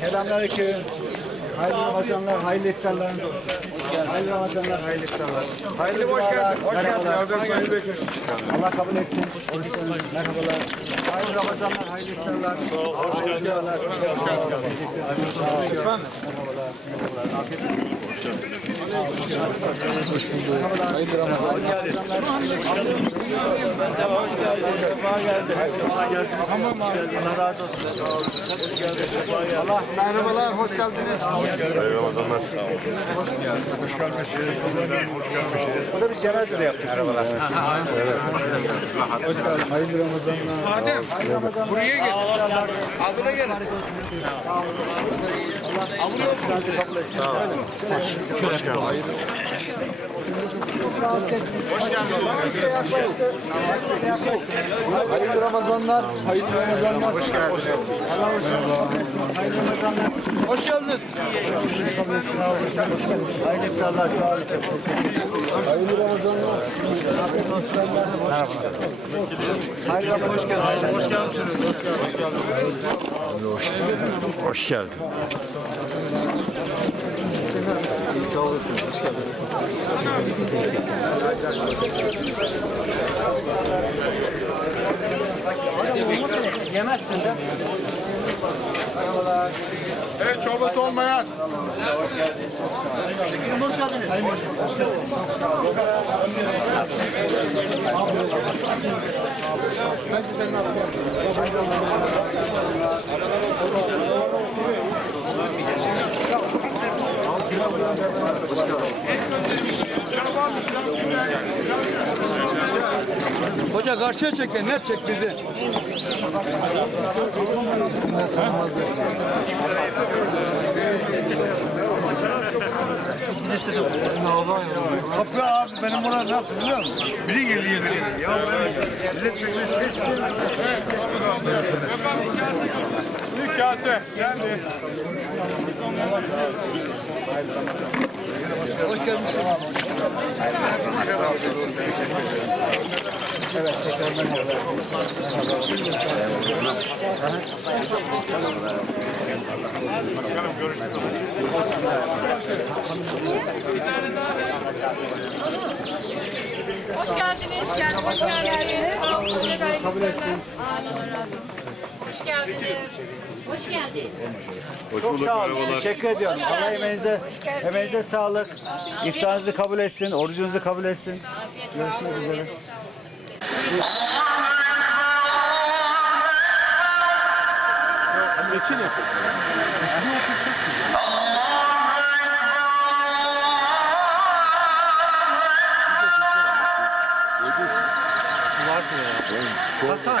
Selamünaleyküm. Hayırlı Ramazanlar, hayırlı iftarlar. Hayırlı Ramazanlar, hayırlı iftarlar. Hayırlı hoş geldin. Hoş geldin. Allah kabul etsin. Oruçlarınız, merhabalar. Hayırlı Ramazanlar, hayırlı iftarlar. Hoş geldin. Hoş geldin. Efendim. Merhabalar. Merhabalar. Afiyet olsun. Hoş bulduk. Hayırlı Ramazanlar. Hoş geldin. Sefa geldin. Sefa geldin. Tamam abi. Allah razı olsun. Hoş geldin. Sefa geldin. Allah Merhabalar, hoş geldiniz. O da bir cenaze de yaptık. Merhabalar. Hoş geldin. Hayırlı Ramazanlar. Adem buraya gel. Adına gel. Kabul etsin. Öyle mi? Hoş geldin. Hayırlı Ramazanlar. Hayırlı Ramazanlar. Hoş geldiniz. Hayırlı Ramazanlar. Hoş geldiniz. Hayırlı iftarlar. Hayırlı Ramazanlar. Merhaba. Hayırlı Ramazanlar. Hoş geldiniz. Hoş geldiniz. Hoş geldin. Sağ olasın. Hoş geldin. Yemezsin de. Evet çorbası olmayan. Hoş geldiniz. Sayın Başkanım. Hoş geldiniz. Hoca karşıya çek, net çek bizi. Kapı abi benim ne yaptı biliyor musun? Biri geldi yedi. Ya ben milletvekili seçtim. Bir kase. Geldi. Hoş gelmişsin. Evet, tekrar merhaba. Hoş geldiniz. Hoş geldiniz. Hoş geldiniz. Kabul etsin. Hoş geldiniz. Hoş geldiniz. Hoş Çok bulduk, sağ olun. merhabalar. Teşekkür ediyorum. Allah emeğinize, emeğinize sağlık. İftarınızı kabul etsin, orucunuzu kabul etsin. Görüşmek üzere. Metin Hasan.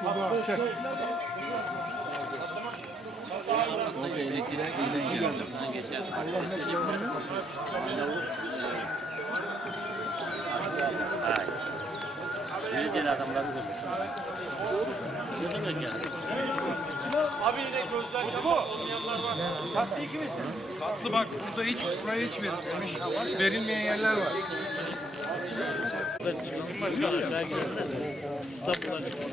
Çek baba, çek. Burada elektriğe gelen geldi. Buradan geçer. Allah ne diyor? Ne diyor adamları da? Ne demek yani? Abi de gözler kapalı olmayanlar var. Tatlı iki misin? Tatlı bak burada hiç buraya hiç verilmemiş. Verilmeyen yerler var. Ben çıkalım başka aşağı şey gidelim. İstanbul'a çıkalım.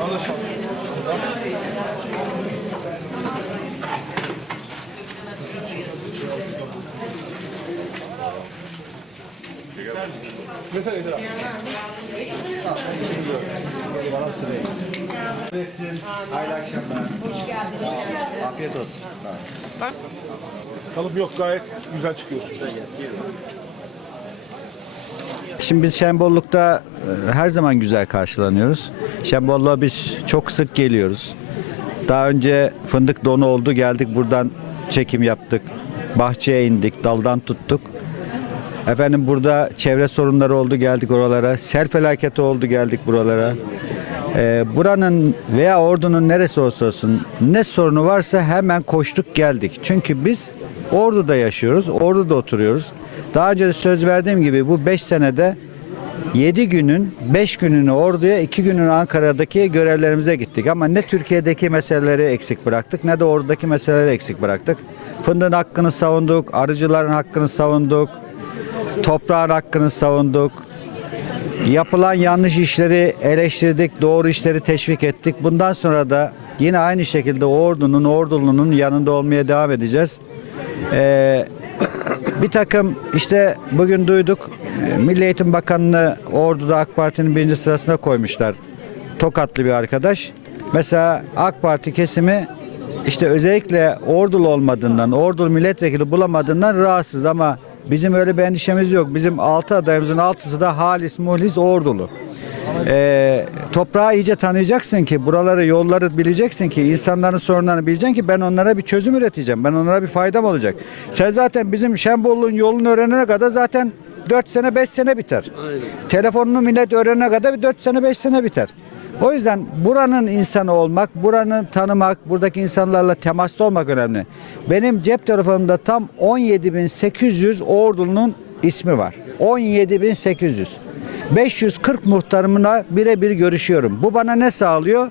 Alışalım. Resim, hayırlı akşamlar. Hoş geldiniz. Afiyet olsun. Kalıp yok gayet güzel çıkıyor. Şimdi biz Şembolluk'ta e, her zaman güzel karşılanıyoruz. Şembolluk'a biz çok sık geliyoruz. Daha önce fındık donu oldu geldik buradan çekim yaptık. Bahçeye indik, daldan tuttuk. Efendim burada çevre sorunları oldu geldik oralara. Sel felaketi oldu geldik buralara. Ee, buranın veya ordunun neresi olsa olsun ne sorunu varsa hemen koştuk geldik. Çünkü biz Ordu'da yaşıyoruz, Ordu'da oturuyoruz. Daha önce söz verdiğim gibi bu 5 senede 7 günün 5 gününü Ordu'ya 2 gününü Ankara'daki görevlerimize gittik. Ama ne Türkiye'deki meseleleri eksik bıraktık ne de Ordu'daki meseleleri eksik bıraktık. Fındığın hakkını savunduk, arıcıların hakkını savunduk, toprağın hakkını savunduk. Yapılan yanlış işleri eleştirdik, doğru işleri teşvik ettik. Bundan sonra da yine aynı şekilde ordunun, ordulunun yanında olmaya devam edeceğiz. Ee, bir takım işte bugün duyduk Milli Eğitim Bakanı'nı Ordu'da AK Parti'nin birinci sırasına koymuşlar. Tokatlı bir arkadaş. Mesela AK Parti kesimi işte özellikle Ordulu olmadığından, Ordulu milletvekili bulamadığından rahatsız ama bizim öyle bir endişemiz yok. Bizim 6 adayımızın 6'sı da halis muhlis Ordulu. Ee, toprağı iyice tanıyacaksın ki buraları yolları bileceksin ki insanların sorunlarını bileceksin ki ben onlara bir çözüm üreteceğim. Ben onlara bir faydam olacak. Sen zaten bizim Şembollu'nun yolunu öğrenene kadar zaten 4 sene 5 sene biter. Telefonunu millet öğrenene kadar bir 4 sene 5 sene biter. O yüzden buranın insanı olmak, buranın tanımak, buradaki insanlarla temasta olmak önemli. Benim cep telefonumda tam 17.800 ordunun ismi var. 17.800. 540 muhtarımla birebir görüşüyorum. Bu bana ne sağlıyor?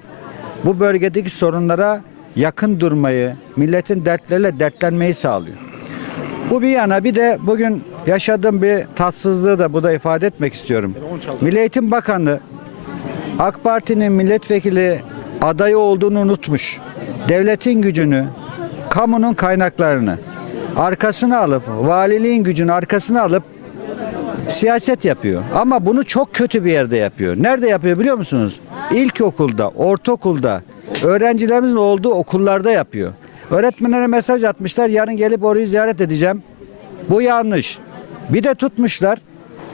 Bu bölgedeki sorunlara yakın durmayı, milletin dertleriyle dertlenmeyi sağlıyor. Bu bir yana bir de bugün yaşadığım bir tatsızlığı da burada ifade etmek istiyorum. Milli Eğitim Bakanı AK Parti'nin milletvekili adayı olduğunu unutmuş. Devletin gücünü, kamunun kaynaklarını arkasına alıp, valiliğin gücünü arkasına alıp siyaset yapıyor. Ama bunu çok kötü bir yerde yapıyor. Nerede yapıyor biliyor musunuz? İlkokulda, ortaokulda, öğrencilerimizin olduğu okullarda yapıyor. Öğretmenlere mesaj atmışlar. Yarın gelip orayı ziyaret edeceğim. Bu yanlış. Bir de tutmuşlar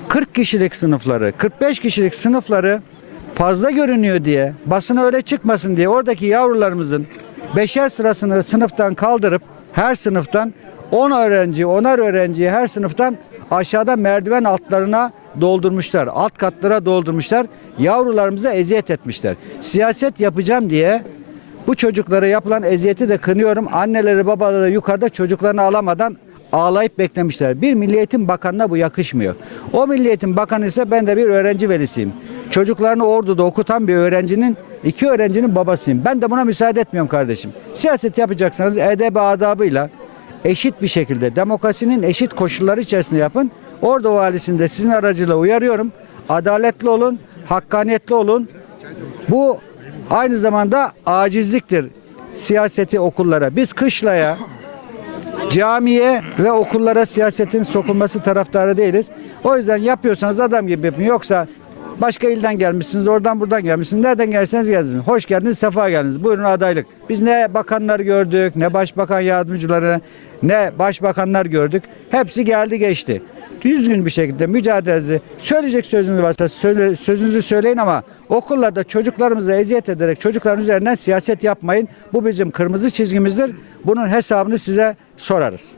40 kişilik sınıfları, 45 kişilik sınıfları fazla görünüyor diye, basına öyle çıkmasın diye oradaki yavrularımızın beşer sırasını sınıftan kaldırıp her sınıftan 10 öğrenci, 10'ar öğrenciyi her sınıftan aşağıda merdiven altlarına doldurmuşlar. Alt katlara doldurmuşlar. Yavrularımıza eziyet etmişler. Siyaset yapacağım diye bu çocuklara yapılan eziyeti de kınıyorum. Anneleri babaları yukarıda çocuklarını alamadan ağlayıp beklemişler. Bir Milli Eğitim Bakanı'na bu yakışmıyor. O Milli Eğitim Bakanı ise ben de bir öğrenci velisiyim. Çocuklarını orduda okutan bir öğrencinin, iki öğrencinin babasıyım. Ben de buna müsaade etmiyorum kardeşim. Siyaset yapacaksanız edeb adabıyla eşit bir şekilde demokrasinin eşit koşulları içerisinde yapın. Ordu valisinde sizin aracıyla uyarıyorum. Adaletli olun, hakkaniyetli olun. Bu aynı zamanda acizliktir siyaseti okullara. Biz kışlaya, camiye ve okullara siyasetin sokulması taraftarı değiliz. O yüzden yapıyorsanız adam gibi yapın. Yoksa Başka ilden gelmişsiniz, oradan buradan gelmişsiniz. Nereden gelseniz geldiniz. Hoş geldiniz, sefa geldiniz. Buyurun adaylık. Biz ne bakanlar gördük, ne başbakan yardımcıları, ne başbakanlar gördük. Hepsi geldi geçti. Düzgün bir şekilde mücadelenizi, söyleyecek sözünüz varsa söyle, sözünüzü söyleyin ama okullarda çocuklarımıza eziyet ederek çocukların üzerinden siyaset yapmayın. Bu bizim kırmızı çizgimizdir. Bunun hesabını size sorarız.